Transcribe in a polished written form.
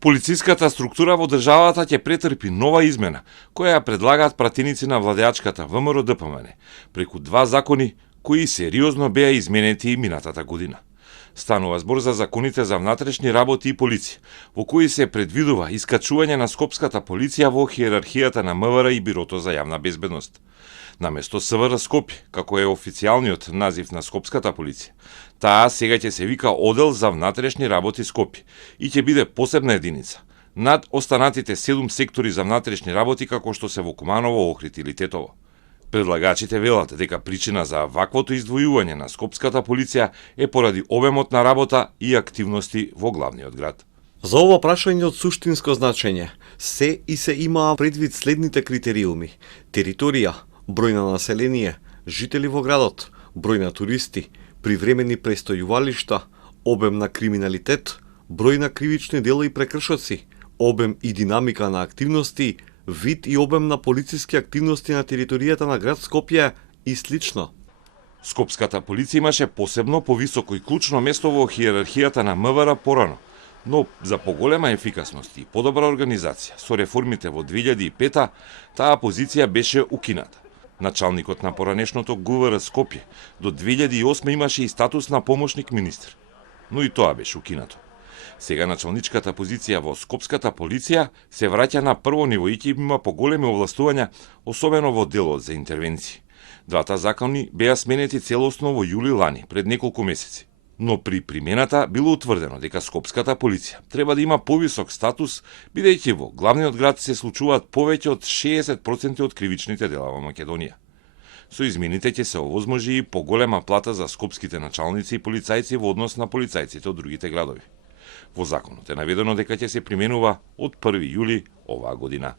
Полициската структура во државата ќе претрпи нова измена, која ја предлагаат пратеници на владеачката ВМРО-ДПМН, преку два закони кои сериозно беа изменети и минатата година. Станува збор за законите за внатрешни работи и полиција, во кои се предвидува искачување на скопската полиција во хиерархијата на МВР и Бирото за јавна безбедност. Наместо СВР Скопје, како е официјалниот назив на скопската полиција, таа сега ќе се вика Одел за внатрешни работи Скопје и ќе биде посебна единица над останатите 7 сектори за внатрешни работи како што се во Куманово, Охрид или Тетово. Предлагачите велат дека причина за ваквото издвојување на скопската полиција е поради обемот на работа и активности во главниот град. За ова прашање од суштинско значење се имаа предвид следните критериуми: територија, број на население, жители во градот, број на туристи, привремени престојувалишта, обем на криминалитет, број на кривични дела и прекршоци, обем и динамика на активности, вид и обем на полициски активности на територијата на град Скопје и слично. Скопската полиција имаше посебно повисоко и клучно место во хиерархијата на МВР порано, но за поголема ефикасност и подобра организација со реформите во 2005 таа позиција беше укината. Началникот на поранешното ГУВР Скопје до 2008 имаше и статус на помошник министр, но и тоа беше укинато. Сега началничката позиција во скопската полиција се враќа на прво ниво и ќе има поголеми овластувања, особено во делот за интервенции. Двата закони беа сменети целосно во јули лани, пред неколку месеци. Но при примената било утврдено дека скопската полиција треба да има повисок статус, бидејќи во главниот град се случуваат повеќе од 60% од кривичните дела во Македонија. Со измените ќе се овозможи и поголема плата за скопските началници и полицајци во однос на полицајците од другите градови. Во законот е наведено дека ќе се применува од 1 јули оваа година.